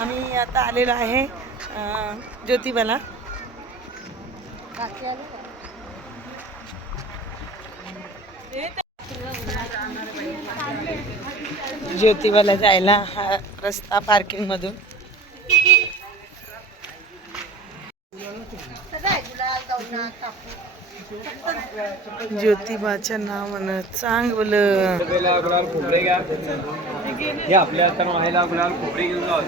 आम्ही आता आलेलो आहे ज्योतिबाला. ज्योतिबाला जायला हा रस्ता पार्किंग मधून ज्योतिबाचं नाव म्हण चांगलं. हे आपल्या आता व्हायला गुलाल खोबरे घेऊन जाऊ.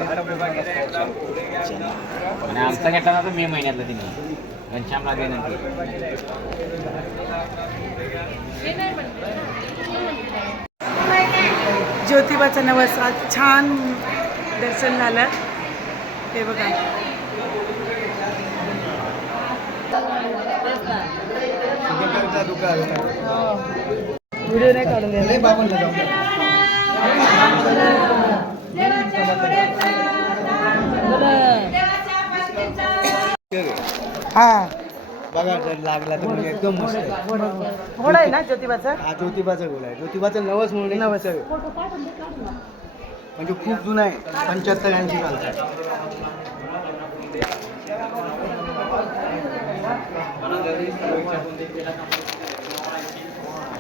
आणि आमचा घेतला ना तो मे महिन्यातला तिने घनश्याम लागल्यानंतर ज्योतिबाचं नवस आज छान दर्शन झालं. हे बघा. व्हिडिओ नाही काढून हा. बघा जर लागला तर म्हणजे एकदम मस्त आहे. घोडा आहे ना ज्योतिबाचा? हा ज्योतिबाचा गोल आहे. ज्योतिबाचं नवस म्हणून नवस. आहे. म्हणजे खूप जुना आहे. पंच्याहत्तर ऐंशी सालचा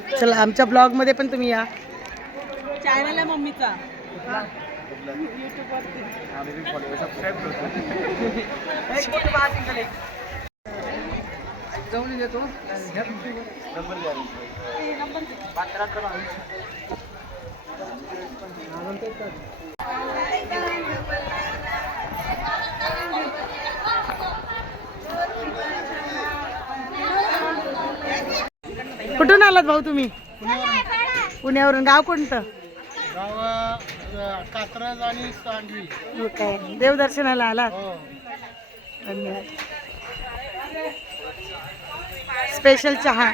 चला आमच्या ब्लॉगमध्ये पण तुम्ही या. चॅनल आहे मम्मीचा. जाऊन येतो कुठून आलात भाऊ तुम्ही? पुण्यावरून. गाव कोणतं? कात्रज आणि सांगवी. हो काय देवदर्शनाला आलात? धन्यवाद. स्पेशल चहा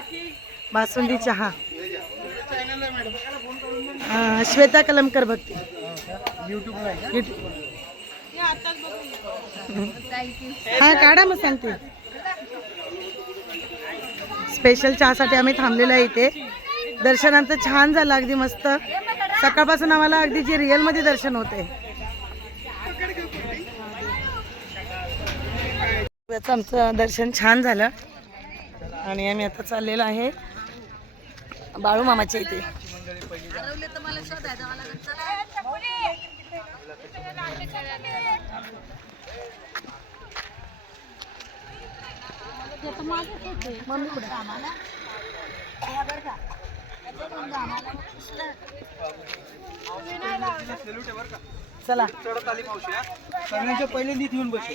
बासुंदी चहा. श्वेता कलमकर बघते. हा काढा मग सांगते. स्पेशल चहासाठी आम्ही थांबलेलो आहे इथे. दर्शन आमचं छान झालं अगदी मस्त. सकाळपासून आम्हाला अगदी जे रिअलमध्ये दर्शन होते. आमचं दर्शन छान झालं. आणि आम्ही आता चाललेलो आहे बाळू मामाच्या इथे. मम्मी कुठे? चला. सगळ्यांच्या पहिल्यांदा इथे येऊन बसले